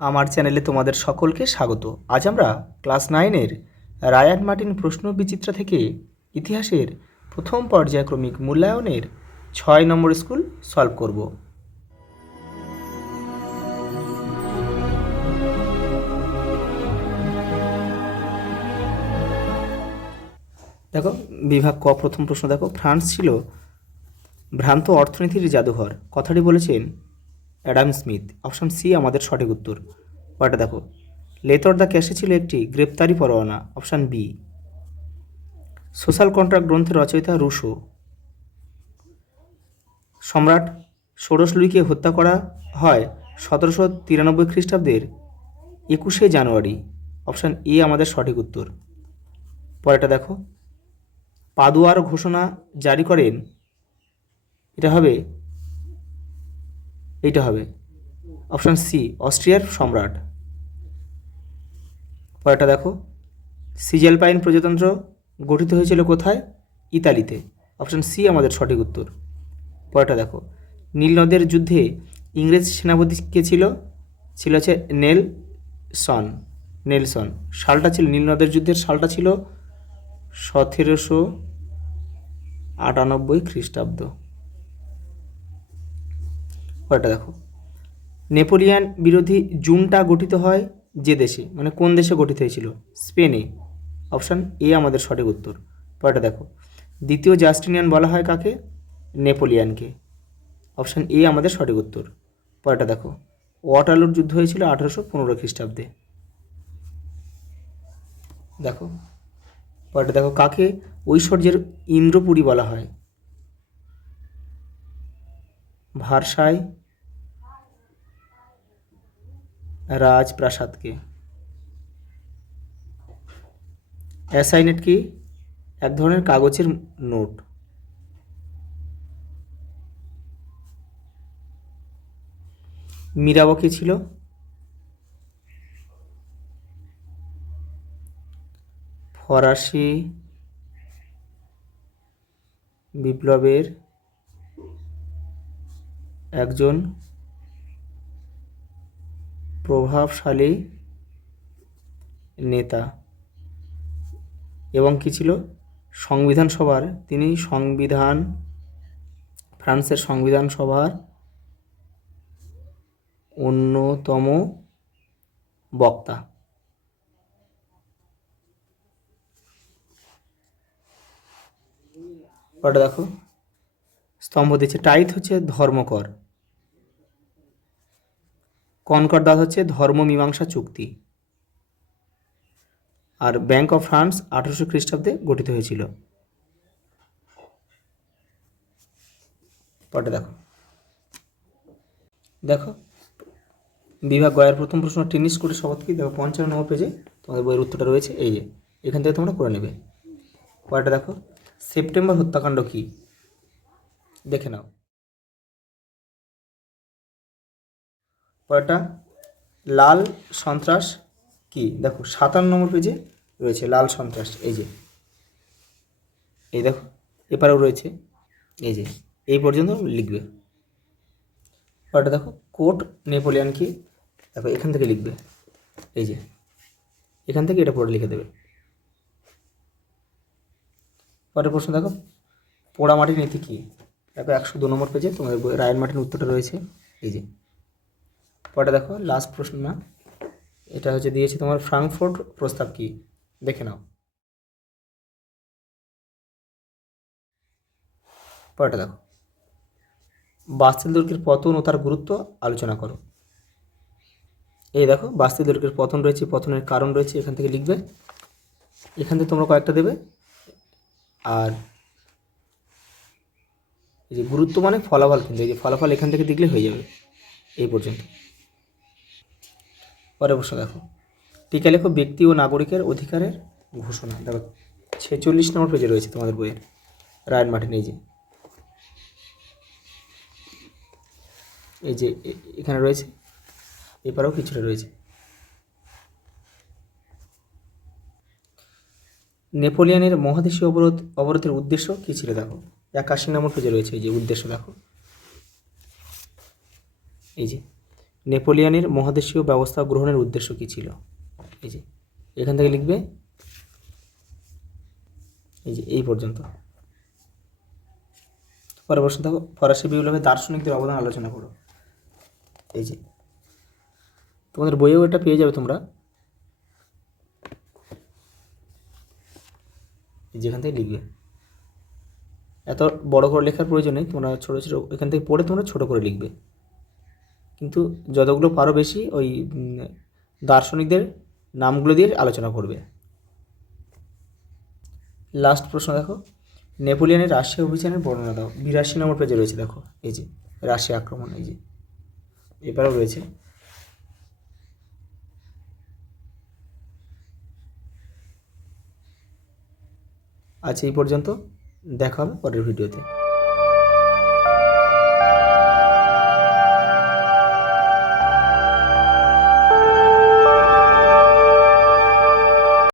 আমার চ্যানেলে তোমাদের সকলকে স্বাগত। আজ আমরা ক্লাস 9-এর রায়ান মার্টিন প্রশ্ন বিচিত্রা থেকে ইতিহাসের প্রথম পর্যায়ক্রমিক মূল্যায়নের 6 নম্বর স্কুল সলভ করব। দেখো বিভাগ ক প্রথম প্রশ্ন দেখো, ফ্রান্স ছিল ভ্রান্ত অর্থনীতির জাদুঘর, কথাটি বলেছেন অ্যাডাম স্মিথ। অপশন সি আমাদের সঠিক উত্তর। পরেরটা দেখো, লেতর দ্য ক্যাশে ছিল একটি গ্রেপ্তারি পরোয়ানা। Option B. সোশ্যাল কন্ট্রাক্ট গ্রন্থের রচয়িতা রুশো। সম্রাট ষোড়শ লুইকে হত্যা করা হয় 1793 খ্রিস্টাব্দের 21শে জানুয়ারি। অপশান এ আমাদের সঠিক উত্তর। পরেরটা দেখো, পাদুয়ার ঘোষণা জারি করেন, এইটা হবে অপশান সি অস্ট্রিয়ার সম্রাট। পরেরটা দেখো, সিজেলপাইন প্রজাতন্ত্র গঠিত হয়েছিল কোথায়? ইতালিতে। অপশান সি আমাদের সঠিক উত্তর। পরেরটা দেখো, নীল নদের যুদ্ধে ইংরেজ সেনাপতি কে ছিল? হচ্ছে নেলসন। সালটা ছিল, নীল নদের যুদ্ধের সালটা ছিল 1798 খ্রিস্টাব্দ। পরেরটা দেখো, নেপোলিয়ান বিরোধী জুনটা গঠিত হয় যে দেশে, মানে কোন দেশে গঠিত হয়েছিল? স্পেনে। অপশান এ আমাদের সঠিক উত্তর। পরেরটা দেখো, দ্বিতীয় জাস্টিনিয়ান বলা হয় কাকে? নেপোলিয়ানকে। অপশান এ আমাদের সঠিক উত্তর। পরেরটা দেখো, ওয়াটারলুর যুদ্ধ হয়েছিল 1815 খ্রিস্টাব্দে। দেখো পরেরটা দেখো, কাকে ঐশ্বর্যের ইন্দ্রপুরী বলা হয়? ভার্সাই রাজপ্রাসাদকে। অ্যাসাইনেট কি? এক ধরনের কাগজের নোট। মিরাবো কে ছিল? ফরাসি বিপ্লবের একজন প্রভাবশালী নেতা এবং কি ছিল? সংবিধান সভার, তিনি ফ্রান্সের সংবিধান সভার অন্যতম বক্তা। ওটা দেখো, স্তম্ভ দিচ্ছে। টাইথ হচ্ছে ধর্মকর, কনকর্দাত হচ্ছে ধর্মমীমাংসা চুক্তি। আর ব্যাংক অফ ফ্রান্স 1800 খ্রিস্টাব্দে গঠিত হয়েছিল। পরে দেখো বিভাগ গয়ের প্রথম প্রশ্ন, টেনিস কোর্টের শপথ কি? দেখো 55 নম্বর পেজে তোমাদের বইয়ের উত্তরটা রয়েছে, এই যে এখান থেকে তোমরা করে নেবে। পরেরটা দেখো, সেপ্টেম্বর হত্যাকাণ্ড কি? দেখে নাও। পরেরটা, লাল সন্ত্রাস কি? দেখো 57 নম্বর পেজে রয়েছে লাল সন্ত্রাস, এই দেখো এপারেও রয়েছে, এই পর্যন্ত লিখবে। পরেরটা দেখো, কোর্ট নেপোলিয়ান কি? দেখো এখান থেকে লিখবে, এখান থেকে এটা পড়ে লিখে দেবে। পরের প্রশ্ন দেখো, পোড়ামাটির নীতি কি? দেখো 102 নম্বর পেজে তোমাদের বই রায়ান মার্টিন উত্তরটা রয়েছে, পরেরটা দেখো, লাস্ট প্রশ্ন না, এটা হচ্ছে দিয়েছে তোমার ফ্রাঙ্কফুর্ট প্রস্তাব কি? দেখে নাও। পরেরটা দেখো, বাস্তিল দুর্গের পতন ও তার গুরুত্ব আলোচনা করো। এই দেখো বাস্তিল দুর্গের পতন রয়েছে, পতনের কারণ রয়েছে, এখান থেকে লিখবে। এখান থেকে তোমরা কয়েকটা দেবে। আর এই যে গুরুত্ব মানে ফলাফল, কিন্তু এই যে ফলাফল এখান থেকে দেখলে হয়ে যাবে এই পর্যন্ত। পরের প্রশ্ন দেখো, টিকা লেখো ব্যক্তি ও নাগরিকের অধিকারের ঘোষণা। দেখো 46 নম্বর পেজে রয়েছে তোমাদের বইয়ের রায়ান মার্টিন, এই যে এখানে রয়েছে, এপারেও কিছুটা রয়েছে। নেপোলিয়নের মহাদেশীয় অবরোধের উদ্দেশ্য কী ছিল? দেখো 81 নম্বর পেজে রয়েছে, এই যে উদ্দেশ্য দেখো, এই যে নেপোলিয়নের মহাদেশীয় ব্যবস্থা গ্রহণের উদ্দেশ্য কী ছিল? এই যে এখান থেকে লিখবে, এই যে এই পর্যন্ত। পরের প্রশ্ন দেখো, ফরাসি বিপ্লবে দার্শনিকদের অবদান আলোচনা করো। এই যে তোমাদের বইয়েও এটা পেয়ে যাবে তোমরা, যেখান থেকে লিখবে। এত বড় করে লেখার প্রয়োজন নেই, তোমরা ছোটো ছোটো এখান থেকে পড়ে তোমরা ছোটো করে লিখবে, কিন্তু যতগুলো পারো বেশি ওই দার্শনিকদের নামগুলো দিয়ে আলোচনা করবে। লাস্ট প্রশ্ন দেখো, নেপোলিয়নের রাশিয়া অভিযানের বর্ণনা দাও। 82 নম্বর পেজে রয়েছে, দেখো এই যে রাশিয়া আক্রমণ, এই যে এবারেও রয়েছে। আজ এই পর্যন্ত, দেখা হবে পরের ভিডিওতে।